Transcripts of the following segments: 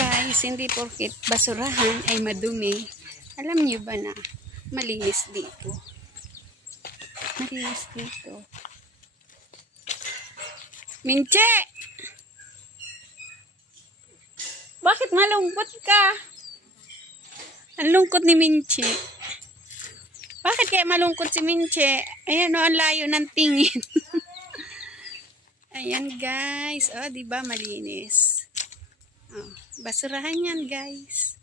Guys, hindi porket basurahan ay madumi. Alam niyo ba na malinis dito? Malinis dito. Minche! Bakit malungkot ka? Ang lungkot ni Minche. Bakit kaya malungkot si Minche? Ayan o, ang layo ng tingin. Ayan guys. O, diba malinis? Oh, basurahan yan guys.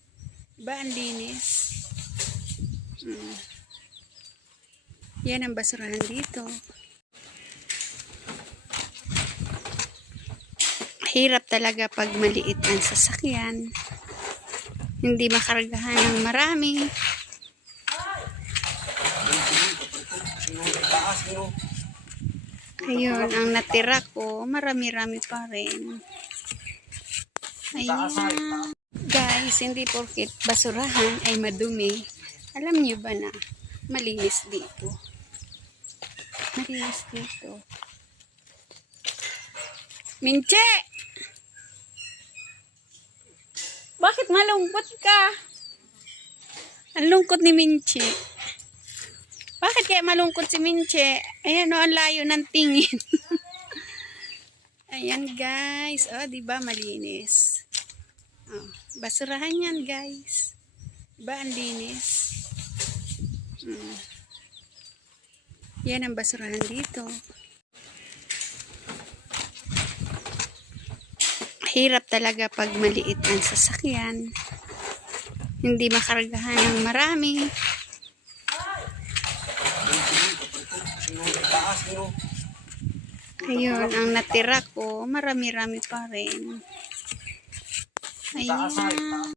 Diba ang linis? Yan ang basurahan dito. Hirap talaga pag maliit ang sasakyan. Hindi makargahan ng marami. Ayun, ang natira ko, marami-rami pa rin. Ayan. Guys, hindi porket basurahan ay madumi. Alam niyo ba na malinis dito? Malinis dito. Minche! Bakit malungkot ka? Ang lungkot ni Minche. Bakit kaya malungkot si Minche? Ayan o, ang layo ng tingin. Ayan guys. O, diba malinis? Oh, basurahan yan guys. Diba ang linis? Yan ang basurahan dito. Hirap talaga pag maliit ang sasakyan. Hindi makargahan ng marami. Ayun, ang natira ko, marami-rami pa rin. Ayan.